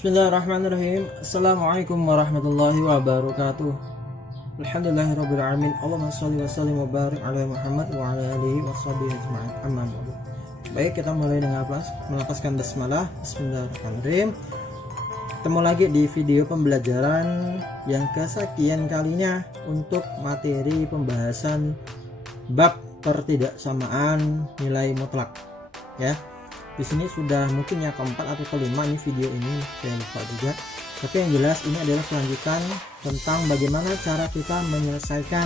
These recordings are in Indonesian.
Bismillahirrahmanirrahim. Assalamualaikum warahmatullahi wabarakatuh. Alhamdulillahirrabbilalamin. Allahumma sholli wa sallim wa barik ala Muhammad wa ala alihi wa sahbihi ajma'in. Amma ba'du. Baik, kita mulai dengan melafazkan basmalah. Bismillahirrahmanirrahim. Ketemu lagi di video pembelajaran yang kesekian kalinya untuk materi pembahasan bab pertidaksamaan nilai mutlak. Ya. Di sini sudah mungkin yang keempat atau kelima ini video ini, saya lupa juga. Tapi yang jelas ini adalah kelanjutan tentang bagaimana cara kita menyelesaikan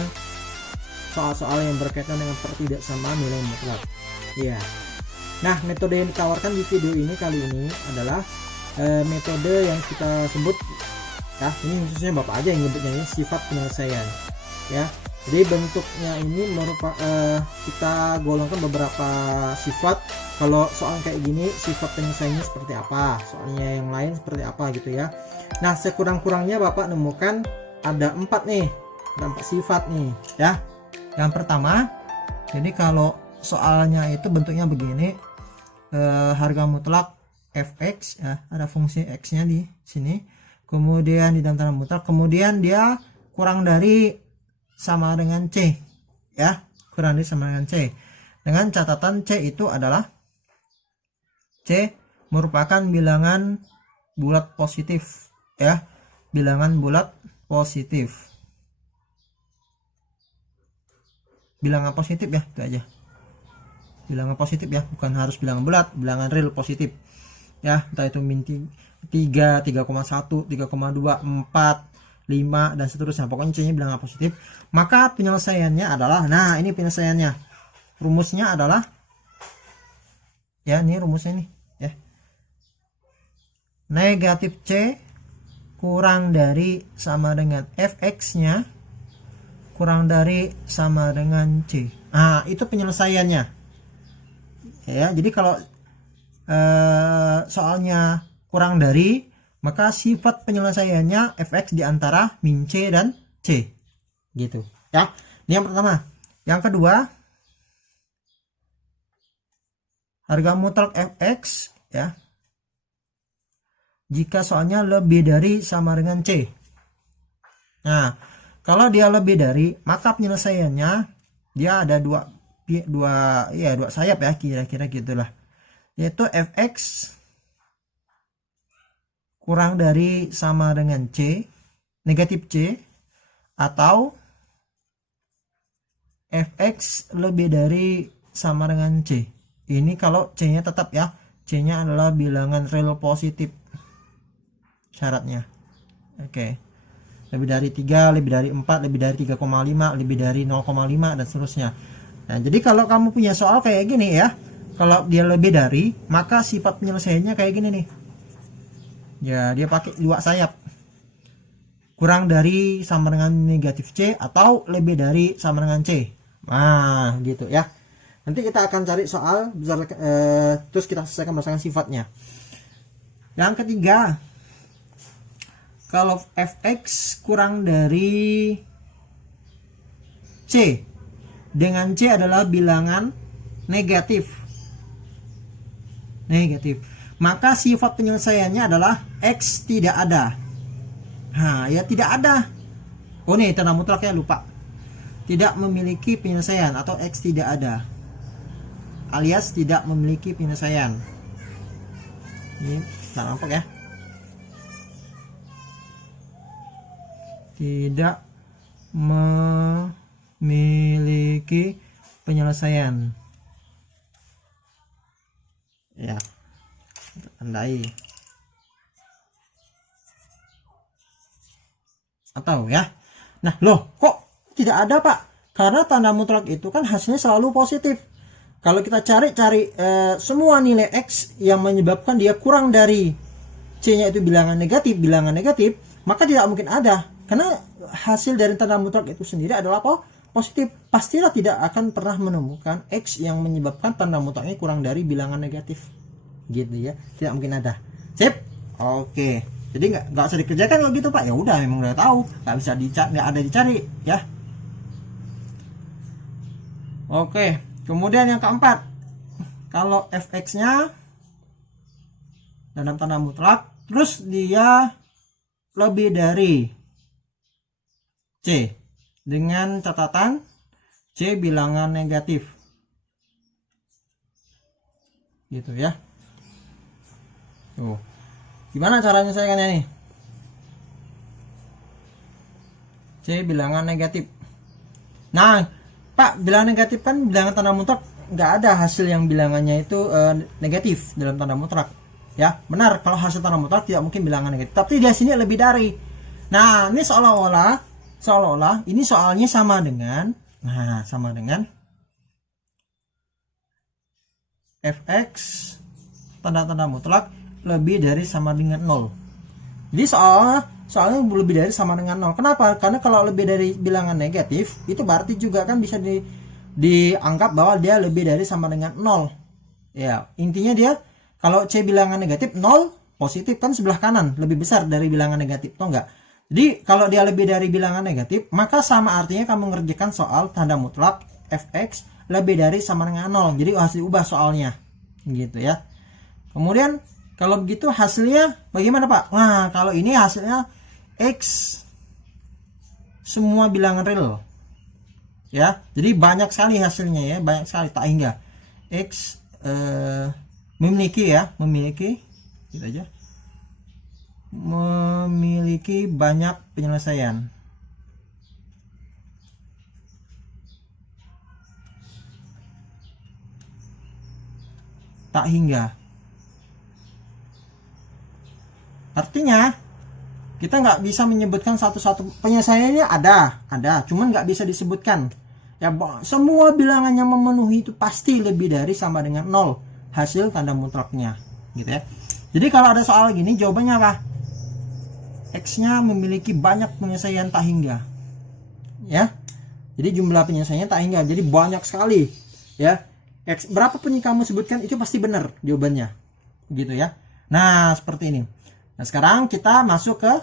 soal-soal yang berkaitan dengan pertidaksamaan nilai mutlak. Ya. Nah, metode yang ditawarkan di video ini kali ini adalah metode yang kita sebut, ya ini khususnya bapak aja yang nyebutnya, ini sifat penyelesaian. Ya. Jadi bentuknya ini merupakan kita golongkan beberapa sifat. Kalau soal kayak gini sifat penyelesaiannya seperti apa, soalnya yang lain seperti apa gitu ya. Nah, sekurang-kurangnya bapak nemukan ada 4 nih, ada 4 sifat nih ya. Yang pertama, jadi kalau soalnya itu bentuknya begini, harga mutlak fx ya, ada fungsi x nya di sini, kemudian di dalam tanda mutlak, kemudian dia kurang dari sama dengan C ya, kurang dari sama dengan C, dengan catatan C itu adalah C merupakan bilangan bulat positif ya, bilangan bulat positif, bilangan positif ya, itu aja, bilangan positif ya, bukan harus bilangan bulat, bilangan real positif ya, entah itu min 3, 3,1, 3,2, 4, 5 dan seterusnya, pokoknya C nya bilangan positif. Maka penyelesaiannya adalah, nah ini penyelesaiannya, rumusnya adalah ya, ini rumusnya nih ya, negatif C kurang dari sama dengan fx nya kurang dari sama dengan C. Nah itu penyelesaiannya ya. Jadi kalau soalnya kurang dari, maka sifat penyelesaiannya fx di antara min C dan C gitu ya. Ini yang pertama. Yang kedua, harga mutlak fx ya, jika soalnya lebih dari sama dengan C. Nah, kalau dia lebih dari, maka penyelesaiannya dia ada dua sayap ya, kira-kira gitulah, yaitu fx kurang dari sama dengan C, negatif C, atau fx lebih dari sama dengan C. Ini kalau C nya tetap ya, C nya adalah bilangan real positif syaratnya. Oke. Lebih dari 3, lebih dari 4, lebih dari 3,5, lebih dari 0,5 dan seterusnya. Nah, jadi kalau kamu punya soal kayak gini ya, kalau dia lebih dari, maka sifat penyelesaiannya kayak gini nih. Ya, dia pakai dua sayap, kurang dari sama dengan negatif C atau lebih dari sama dengan C. Nah gitu ya. Nanti kita akan cari soal terus kita selesaikan berdasarkan sifatnya. Yang ketiga, kalau fx kurang dari C dengan C adalah bilangan negatif, maka sifat penyelesaiannya adalah X tidak ada. Nah ya, tidak ada. Oh nih tanda mutlaknya lupa, tidak memiliki penyelesaian atau X tidak ada, alias tidak memiliki penyelesaian. Ini tak nampak ya, tidak memiliki penyelesaian ya, tandai atau ya. Nah loh, kok tidak ada pak? Karena tanda mutlak itu kan hasilnya selalu positif. Kalau kita cari semua nilai X yang menyebabkan dia kurang dari C nya itu bilangan negatif, maka tidak mungkin ada, karena hasil dari tanda mutlak itu sendiri adalah apa? Positif. Pastilah tidak akan pernah menemukan X yang menyebabkan tanda mutlaknya kurang dari bilangan negatif gitu ya, tidak mungkin ada. Sip. Oke, jadi nggak usah dikerjakan kalau gitu pak, ya udah memang udah tahu, nggak bisa dicari, nggak ada dicari ya. Oke, kemudian yang keempat, kalau fx nya dalam tanda mutlak terus dia lebih dari C dengan catatan C bilangan negatif, gitu ya. Tuh, gimana cara menyelesaikannya nih? C bilangan negatif. Nah, Pak, bilangan negatif kan bilangan tanda mutlak, nggak ada hasil yang bilangannya itu negatif dalam tanda mutlak. Ya, benar, kalau hasil tanda mutlak tidak mungkin bilangan negatif. Tapi di sini lebih dari. Nah, ini seolah-olah ini soalnya sama dengan, sama dengan fx tanda-tanda mutlak lebih dari sama dengan 0. Jadi soalnya lebih dari sama dengan 0. Kenapa? Karena kalau lebih dari bilangan negatif, itu berarti juga kan bisa dianggap bahwa dia lebih dari sama dengan 0. Ya, intinya dia kalau C bilangan negatif 0, positif kan sebelah kanan lebih besar dari bilangan negatif, toh enggak? Jadi kalau dia lebih dari bilangan negatif, maka sama artinya kamu mengerjakan soal tanda mutlak fx lebih dari sama dengan 0. Jadi harus diubah soalnya. Gitu ya. Kemudian kalau begitu hasilnya bagaimana, Pak? Nah, kalau ini hasilnya X semua bilangan real. Ya, jadi banyak sekali hasilnya ya, banyak sekali tak hingga. X memiliki gitu aja. Memiliki banyak penyelesaian. Tak hingga. Artinya kita nggak bisa menyebutkan satu-satu penyelesaiannya ada, cuman nggak bisa disebutkan. Ya, semua bilangan yang memenuhi itu pasti lebih dari sama dengan 0 hasil tanda mutlaknya, gitu ya. Jadi kalau ada soal gini jawabannya apa? X-nya memiliki banyak penyelesaian tak hingga. Ya. Jadi jumlah penyelesaiannya tak hingga. Jadi banyak sekali, ya. X berapa pun yang kamu sebutkan itu pasti benar jawabannya. Gitu ya. Nah, seperti ini. Nah, sekarang kita masuk ke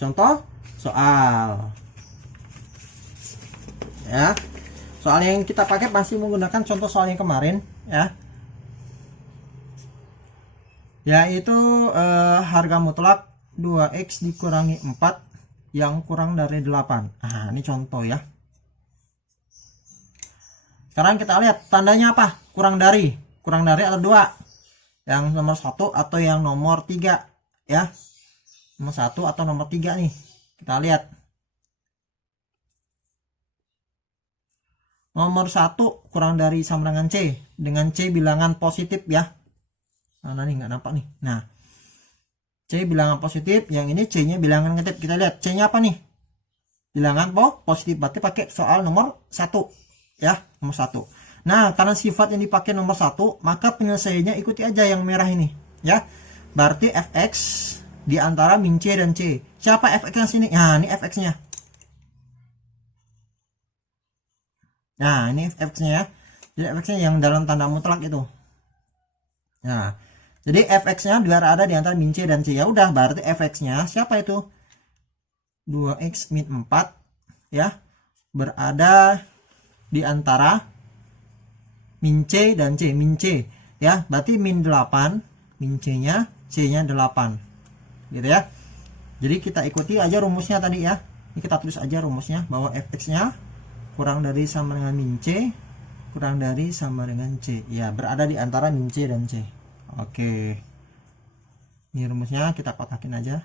contoh soal. Ya. Soal yang kita pakai masih menggunakan contoh soal yang kemarin, ya. Yaitu harga mutlak 2x dikurangi 4 yang kurang dari 8. Nah, ini contoh ya. Sekarang kita lihat tandanya apa? Kurang dari ada 2. Yang nomor 1 atau yang nomor 3. Ya, nomor 1 atau nomor 3 nih, kita lihat. Nomor 1 kurang dari sama dengan C bilangan positif ya. Nah, ini nggak nampak nih. Nah, C bilangan positif, yang ini C nya bilangan negatif. Kita lihat C nya apa nih, bilangan positif, berarti pakai soal nomor 1 ya, nomor 1. Nah, karena sifat yang dipakai nomor 1, maka penyelesaiannya ikuti aja yang merah ini ya. Berarti fx di antara min C dan C. Siapa fx yang sini? Nah, ini fx-nya. Nah, ini fx-nya ya. Jadi fx-nya yang dalam tanda mutlak itu. Nah, jadi fx-nya ada di antara min C dan C. Ya udah, berarti fx-nya siapa itu? 2x min 4 ya. Berada di antara min C dan C. Min C ya, berarti min 8, min C-nya, C-nya 8. Gitu ya. Jadi kita ikuti aja rumusnya tadi ya. Ini kita tulis aja rumusnya, bahwa fx-nya kurang dari sama dengan min C, kurang dari sama dengan C. Ya, berada di antara min C dan C. Oke. Ini rumusnya kita kotakin aja.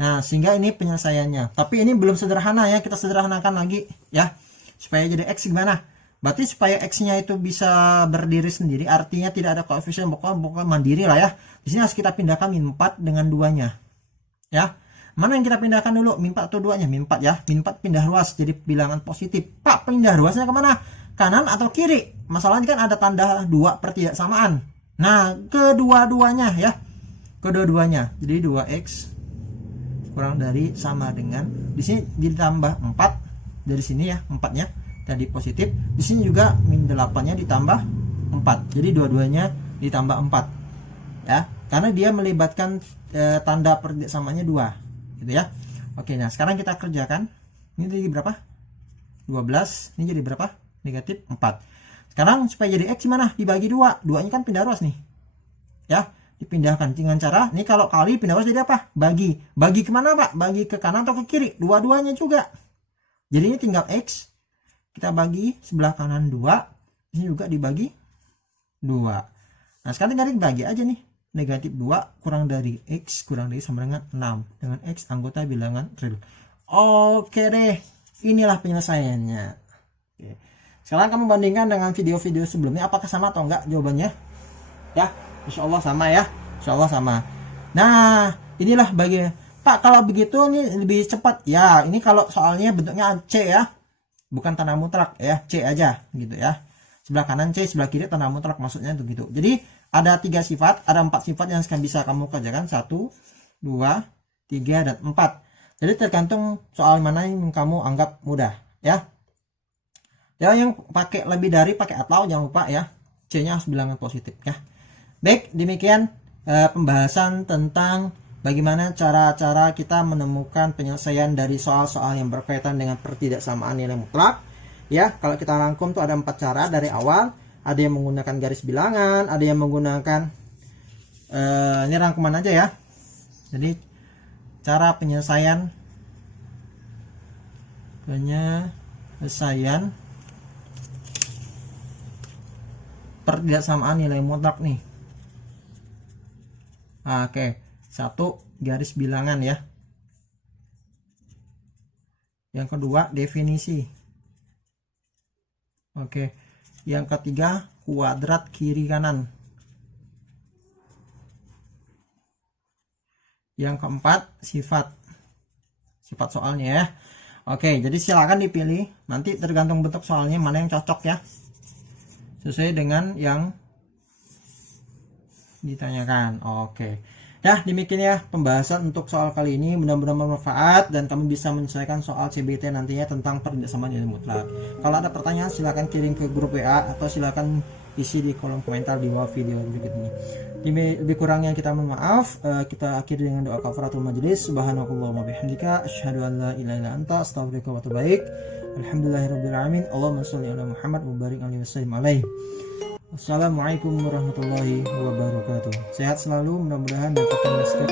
Nah, sehingga ini penyelesaiannya. Tapi ini belum sederhana ya, kita sederhanakan lagi ya. Supaya jadi X gimana? Berarti supaya X-nya itu bisa berdiri sendiri, artinya tidak ada koefisien, pokoknya mandiri lah ya. Di sini harus kita pindahkan min 4 dengan 2-nya. Ya. Mana yang kita pindahkan dulu? Min 4 atau 2-nya? Min 4 ya. Min 4 pindah ruas jadi bilangan positif. Pak, pindah ruasnya kemana? Kanan atau kiri? Masalahnya kan ada tanda 2 per tidak samaan. Nah, kedua-duanya ya. Kedua-duanya. Jadi 2x kurang dari sama dengan, di sini ditambah 4 dari sini ya, 4-nya tadi positif. Di sini juga min 8-nya ditambah 4. Jadi dua-duanya ditambah 4. Ya, karena dia melibatkan tanda persamanya 2 gitu ya. Oke, nah sekarang kita kerjakan. Ini jadi berapa? 12. Ini jadi berapa? Negatif 4. Sekarang supaya jadi X gimana? Dibagi 2. 2-nya kan pindah ruas nih. Ya, dipindahkan dengan cara ini, kalau kali pindah jadi apa? Bagi kemana Pak? Bagi ke kanan atau ke kiri? Dua-duanya juga. Jadi ini tinggal X, kita bagi sebelah kanan 2, ini juga dibagi 2. Nah sekarang tinggal dibagi aja nih, negatif 2 kurang dari X kurang dari sama dengan 6, dengan X anggota bilangan real. Oke deh, inilah penyelesaiannya. Oke. Sekarang kamu bandingkan dengan video-video sebelumnya, apakah sama atau enggak jawabannya? Ya, insya Allah sama ya, insya Allah sama. Nah inilah bagi Pak, kalau begitu ini lebih cepat ya. Ini kalau soalnya bentuknya C ya, bukan tanda mutlak ya, C aja gitu ya. Sebelah kanan C, sebelah kiri tanda mutlak, maksudnya itu gitu. Jadi ada 3 sifat, ada 4 sifat yang bisa kamu kerjakan, 1, 2, 3, dan 4. Jadi tergantung soal mana yang kamu anggap mudah ya. Ya yang pakai lebih dari pakai atau jangan lupa ya, C-nya harus bilangan positif ya. Baik, demikian pembahasan tentang bagaimana cara-cara kita menemukan penyelesaian dari soal-soal yang berkaitan dengan pertidaksamaan nilai mutlak. Ya, kalau kita rangkum tuh ada 4 cara dari awal. Ada yang menggunakan garis bilangan, ada yang menggunakan ini rangkuman aja ya. Jadi cara penyelesaian pertidaksamaan nilai mutlak nih. Oke, 1 garis bilangan ya. Yang kedua definisi. Oke, yang ketiga kuadrat kiri kanan. Yang keempat sifat soalnya ya. Oke, jadi silakan dipilih, nanti tergantung bentuk soalnya mana yang cocok ya, sesuai dengan yang ditanyakan. Oke ya, demikian ya pembahasan untuk soal kali ini, mudah-mudahan bermanfaat dan kamu bisa menyelesaikan soal CBT nantinya tentang pertidaksamaan nilai mutlak. Kalau ada pertanyaan silahkan kirim ke grup WA atau silahkan isi di kolom komentar di bawah video berikut ini. Lebih kurangnya kita mohon maaf. Kita akhiri dengan doa kafaratul majelis. Subhanakallahumma bihamdika asyhadu an la ilaha illa anta astaghfiruka wa atubu ilaik. Alhamdulillahirabbil alamin. Allahumma shalli ala Muhammad wa barik alaihi wasallam alaihi. Assalamualaikum warahmatullahi wabarakatuh. Sehat selalu, mudah-mudahan dapatkan masker.